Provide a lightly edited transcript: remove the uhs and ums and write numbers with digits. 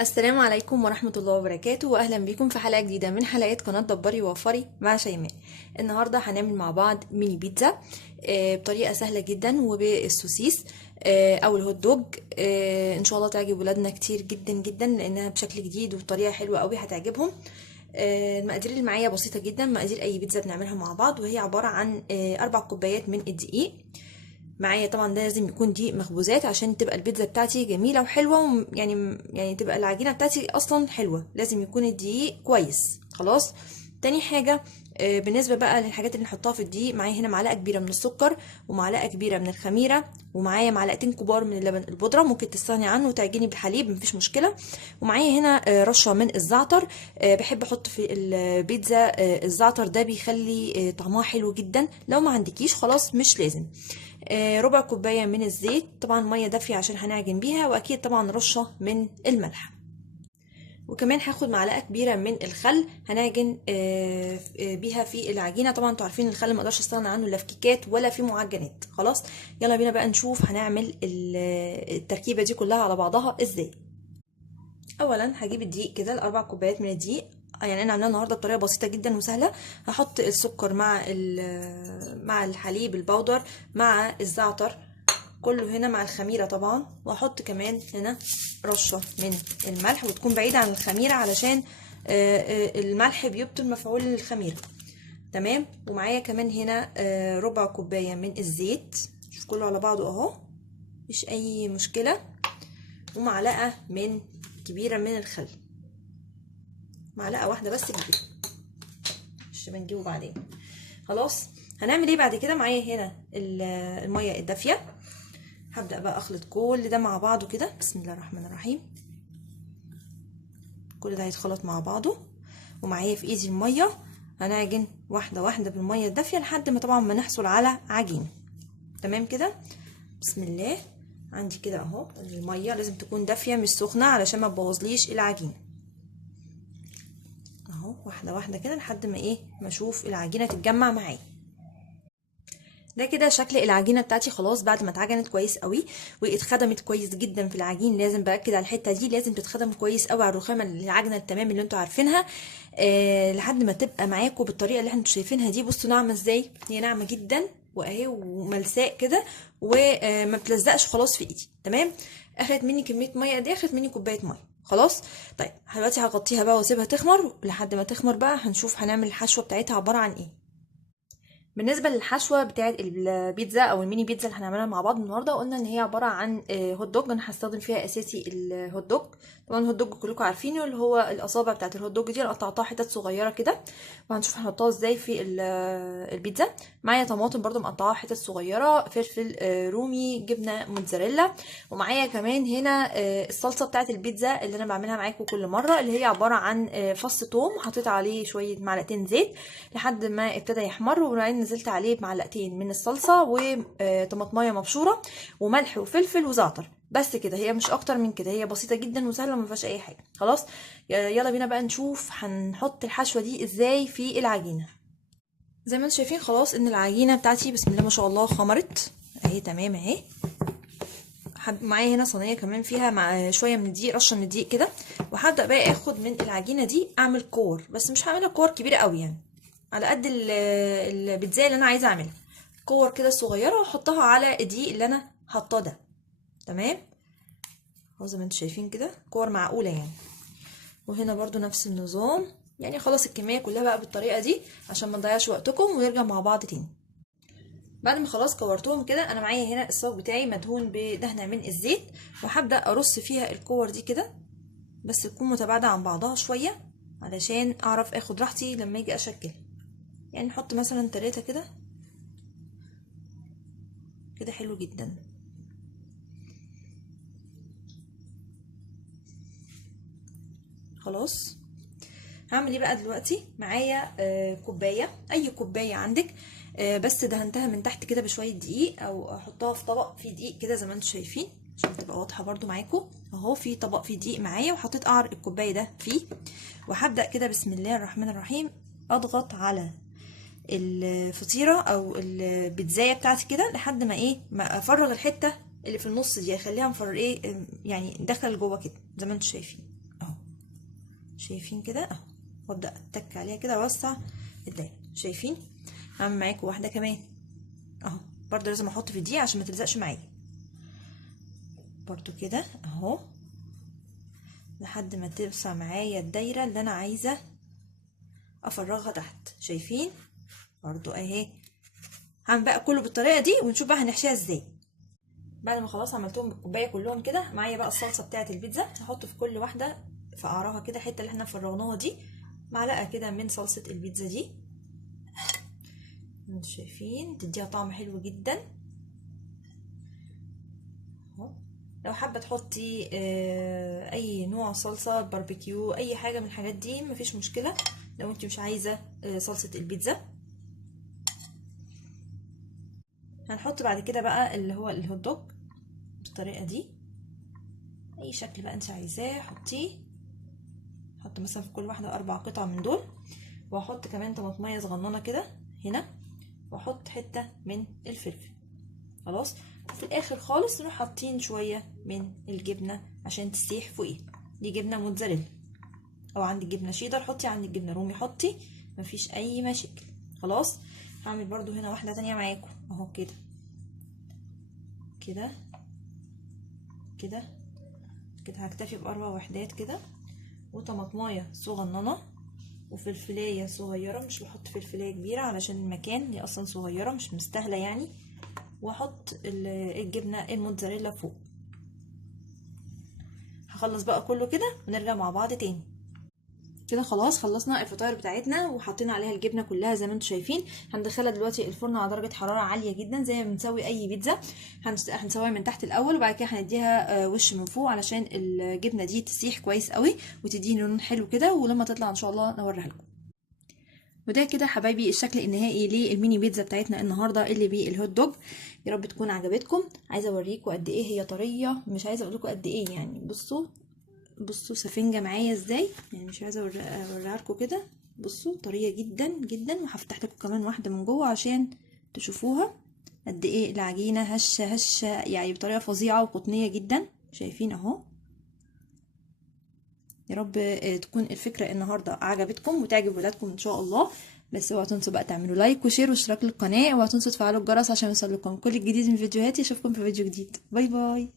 السلام عليكم ورحمة الله وبركاته، وأهلا بكم في حلقة جديدة من حلقات قناة دبري ووفري مع شيماء. النهاردة هنعمل مع بعض ميني بيتزا بطريقة سهلة جدا وبالسوسيس أو الهوت دوج. إن شاء الله تعجب ولادنا كتير جدا جدا لأنها بشكل جديد وبطريقة حلوة قوي هتعجبهم. المقادير اللي معايا بسيطة جدا، مقادير أي بيتزا بنعملها مع بعض، وهي عبارة عن 4 كوبايات من الدقيق. معايا طبعا ده لازم يكون دقيق مخبوزات عشان تبقى البيتزا بتاعتي جميله وحلوه، يعني تبقى العجينه بتاعتي اصلا حلوه، لازم يكون الدقيق كويس. خلاص. تاني حاجه بالنسبه بقى للحاجات اللي نحطها في الدقيق، معايا هنا معلقه كبيره من السكر ومعلقه كبيره من الخميره، ومعايا معلقتين كبار من اللبن البودره، ممكن تستغني عنه وتعجني بالحليب مفيش مشكله. ومعايا هنا رشه من الزعتر. بحب احط في البيتزا الزعتر ده بيخلي طعمها حلو جدا، لو ما عندكيش خلاص مش لازم. ربع كوباية من الزيت، طبعا مية دافية عشان هنعجن بيها، واكيد طبعا رشة من الملح. وكمان هاخد معلقة كبيرة من الخل هنعجن بيها في العجينة. طبعا انتوا عارفين الخل ما اقدرش استغنى عنه لا في كيكات ولا في معجنات. خلاص، يلا بينا بقى نشوف هنعمل التركيبة دي كلها على بعضها ازاي. اولا هجيب الدقيق كده، الاربع كوبايات من الدقيق، يعني انا عاملاها النهارده بطريقه بسيطه جدا وسهله. هحط السكر مع الحليب البودر مع الزعتر كله هنا مع الخميره طبعا، واحط كمان هنا رشه من الملح، وتكون بعيده عن الخميره علشان الملح بيبطل مفعول الخميره. تمام. ومعايا كمان هنا ربع كوبايه من الزيت، شوف كله على بعضه اهو مفيش اي مشكله. ومعلقه كبيره من الخل، معلقه واحده بس كبيره مش بنجيبه بعدين. خلاص، هنعمل ايه بعد كده؟ معايا هنا الميه الدافيه، هبدا بقى اخلط كل ده مع بعضه كده. بسم الله الرحمن الرحيم. كل ده هيتخلط مع بعضه، ومعايا في ايدي الميه، هنعجن واحده واحده بالميه الدافيه لحد ما طبعا ما نحصل على عجين. تمام كده. بسم الله. عندي كده اهو الميه لازم تكون دافيه مش سخنه علشان ما تبوظليش العجين. اهو واحده واحده كده لحد ما ما اشوف العجينه تتجمع معايا. ده كده شكل العجينه بتاعتي خلاص بعد ما اتعجنت كويس قوي واتخدمت كويس جدا في العجين. لازم باكد على الحته دي، لازم تتخدم كويس قوي على الرخامه العجنه التمام اللي انتوا عارفينها، لحد ما تبقى معاكم بالطريقه اللي انتوا شايفينها دي. بصوا ناعمه ازاي، هي ناعمه جدا واهي وملساء كده وما بتلزقش خلاص في ايدي. تمام. اخدت مني كميه ميه قد ايه؟ اخدت مني كوبايه ميه. خلاص. طيب دلوقتي هغطيها بقى واسيبها تخمر. لحد ما تخمر بقى هنشوف هنعمل الحشوه بتاعتها عباره عن ايه. بالنسبه للحشوه بتاعه البيتزا او الميني بيتزا اللي هنعملها مع بعض النهارده، قلنا ان هي عباره عن هوت دوج. انا هستخدم فيها اساسي الهوت دوج. طبعا الهوت دوج كلكم عارفينه، اللي هو الاصابع بتاعه الهوت دوج دي انا قطعتها حتت صغيره كده، وهنشوف هنحطها ازاي في البيتزا. معايا طماطم برده مقطعاها حتت صغيره، فلفل رومي، جبنه موتزاريلا. ومعايا كمان هنا الصلصه بتاعه البيتزا اللي انا بعملها معاكم كل مره، اللي هي عباره عن فص ثوم حطيت عليه شويه معلقتين زيت لحد ما ابتدى يحمر، وبعدين نزلت عليه بمعلقتين من الصلصه وطماطمايه مبشوره وملح وفلفل وزعتر. بس كده، هي مش اكتر من كده، هي بسيطه جدا وسهله وما فيهاش اي حاجه. خلاص، يلا بينا بقى نشوف هنحط الحشوه دي ازاي في العجينه. زي ما انتم شايفين خلاص ان العجينه بتاعتي بسم الله ما شاء الله خمرت اهي. تمام اهي. معايا هنا صينيه كمان فيها مع شويه من الدقيق، رشه من الدقيق كده، وهبدا بقى اخد من العجينه دي اعمل كور، بس مش هعملها كور كبيره قوي، يعني على قد البيتزا اللي انا عايزه اعملها، كور كده صغيره، واحطها على الدقيق اللي انا حاطاه ده. تمام اهو زي ما انتم شايفين كده، كور معقوله يعني. وهنا برضو نفس النظام، يعني خلاص الكميه كلها بقى بالطريقه دي عشان ما نضيعش وقتكم ونرجع مع بعض تاني. بعد ما خلاص كورتهم كده، انا معايا هنا الصاج بتاعي مدهون بدهنه من الزيت، وهبدا ارص فيها الكور دي كده، بس تكون متباعده عن بعضها شويه علشان اعرف اخد راحتي لما اجي اشكل. يعني نحط مثلا 3 كده كده، حلو جدا. خلاص، هعمل ايه بقى دلوقتي؟ معايا كوبايه، اي كوبايه عندك، بس دهنتها من تحت كده بشويه دقيق، او احطها في طبق فيه دقيق كده زي ما انتم شايفين عشان تبقى واضحه برده معاكم. اهو في طبق فيه دقيق معايا، وحطيت قعر الكوبايه ده فيه، وهبدا كده بسم الله الرحمن الرحيم اضغط على الفطيره او البيتزايه بتاعتي كده لحد ما افرغ الحته اللي في النص دي، اخليها يعني داخله لجوه كده زي ما انتم شايفين. شايفين كده اهو، وابدا اتك عليها كده واوسع الدايره. شايفين؟ هعمل معاكم واحده كمان اهو، برضو لازم احط في دي عشان ما تلزقش معايا، برضو كده اهو لحد ما توسع معايا الدايره اللي انا عايزه افرغها تحت. شايفين؟ برضو اهي. هعمل بقى كله بالطريقه دي ونشوف بقى هنحشيها ازاي. بعد ما خلاص عملتهم بالكوبايه كلهم كده، معايا بقى الصلصه بتاعه البيتزا. هحط في كل واحده في قعرها كده الحته اللي احنا فرغناها دي معلقه كده من صلصه البيتزا دي. انتوا شايفين؟ تديها طعم حلو جدا اهو. لو حابه تحطي اي نوع صلصه، باربيكيو، اي حاجه من الحاجات دي مفيش مشكله لو انت مش عايزه صلصه البيتزا. هنحط بعد كده بقى اللي هو الهوت دوج بالطريقه دي، اي شكل بقى انت عايزاه حطيه. حط مثلا في كل واحده 4 قطع من دول، واحط كمان طماطميه صغننه كده هنا، واحط حته من الفلفل. خلاص. وفي الاخر خالص نروح حاطين شويه من الجبنه عشان تسيح فوقيه. دي جبنه موتزاريلا، او عندك جبنه شيدر حطي، عندك جبنه رومي حطي، مفيش اي مشاكل. خلاص. هعمل برضو هنا واحده تانية معاكم اهو كده كده كده كده. هكتفي باربع وحدات كده، وطماطمايه صغننه وفلفلايه صغيره، مش بحط فلفلايه كبيره علشان المكان، دي اصلا صغيره مش مستاهله يعني. واحط الجبنه الموتزاريلا فوق. هخلص بقى كله كده ونرجع مع بعض تاني. كده خلاص خلصنا الفطاير بتاعتنا وحطينا عليها الجبنه كلها زي ما انتم شايفين. هندخلها دلوقتي الفرن على درجه حراره عاليه جدا زي ما بنسوي اي بيتزا. هنسويها من تحت الاول، وبعد كده هنديها وش من فوق علشان الجبنه دي تسيح كويس قوي وتديني لون حلو كده، ولما تطلع ان شاء الله نوريها لكم. وده كده حبايبي الشكل النهائي للميني بيتزا بتاعتنا النهارده اللي بالهوت دوج. يا رب تكون عجبتكم. عايزه اوريكم قد ايه هي طريه، مش عايزه اقول لكم قد ايه يعني. بصوا سفنجه معايا ازاي يعني، مش عايزه اوريها لكم كده. بصوا طريه جدا جدا، وهفتح لكم كمان واحده من جوه عشان تشوفوها قد ايه العجينه هشه هشه يعني بطريقه فظيعه وقطنيه جدا. شايفين اهو. يا رب تكون الفكره النهارده عجبتكم وتعجب ولادكم ان شاء الله. بس اوعوا تنسوا بقى تعملوا لايك وشير واشتراك للقناه، اوعوا تنسوا تفعلوا الجرس عشان يوصلكم كل الجديد من فيديوهاتي. اشوفكم في فيديو جديد. باي باي.